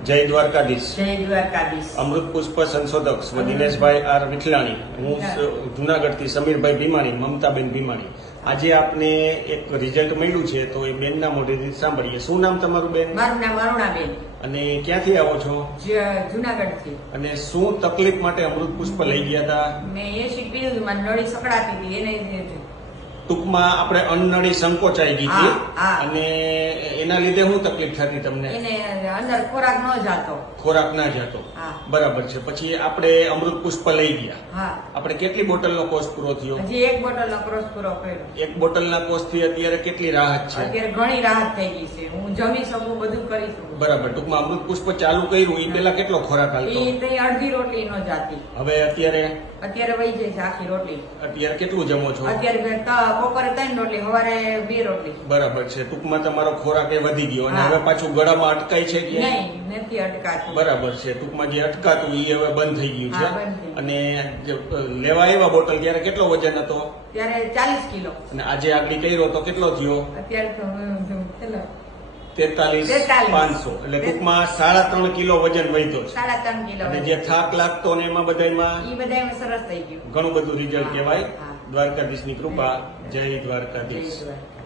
જય દ્વારકાધીશ. જય દ્વારકાધીશ. અમૃત પુષ્પ સંશોધક સ્વ દિનેશભાઈ આર વિઠલાણી. હું જુનાગઢથી સમીરભાઈ ભીમાણી, મમતાબેન ભીમાણી. આજે આપને એક રિઝલ્ટ મળ્યું છે તો એ બેનના મોઢેથી સાંભળીએ. શું નામ તમારું બેન? મારું નામ અરુણાબેન. અને ક્યાંથી આવો છો? જુનાગઢથી. અને શું તકલીફ માટે અમૃત પુષ્પ લઈ ગયા હતા? મેં એસિડ પીધું હતું, મારી નળી સકડાતી હતી, એને ટૂંકમાં આપણે અન્નળી સંકોચાઈ ગઈ હતી હા. અને એના લીધે શું તકલીફ થતી તમને? એને અંદર ખોરાક ન જાતો. ખોરાક ના જતો. હા. બરાબર છે. પછી આપણે અમૃત પુષ્પ લઈ ગયા. હા. આપણે કેટલી બોટલનો કોર્સ પૂરો થયો? હજી એક બોટલનો કોર્સ પૂરો કર્યો. એક બોટલના કોર્સથી અત્યારે કેટલી રાહત છે? અત્યારે ઘણી રાહત થઈ ગઈ છે. હું જમી શકું, બધું કરી શકું. બરાબર. ટૂંકમાં અમૃત પુષ્પ ચાલુ કર્યું એ પેલા કેટલો ખોરાક હાલતો? એ તઈ અડધી રોટલી ન જાતી. હવે અત્યારે વહી જાય છે આખી રોટલી. અત્યારે કેટલું જમો છો? અત્યારે બપોરે 3 રોટલી, સવારે 2 રોટલી. બરાબર છે. ટૂંકમાં તમારો ખોરાક એ વધી ગયો અને હા. હવે પાછું ગળામાં અટકાય છે કે નહીં, નથી અટકાતું. બરાબર છે. ટૂંકમાં જે અટકાતું એ હવે બંધ થઈ ગયું હા, છે. બંધ થઈ ગયું. અને જે લેવા આવ્યા બોટલ ત્યારે કેટલો વજન હતો? ત્યારે 40 કિલો. અને આજે આગળ કર્યો તો કેટલો થયો? અત્યારે તો કેટલો? 43,500. એટલે ટૂંકમાં 3.5 કિલો વજન વધ્યો છે. 3.5 કિલો. અને જે થાક લાગતો ને એમાં બધામાં એ બધામાં સરસ થઈ ગયું. ઘણું બધું રિઝલ્ટ કહેવાય. હા. દ્વારકાધીશની કૃપા. જય દ્વારકાધીશ. જય દ્વારકા.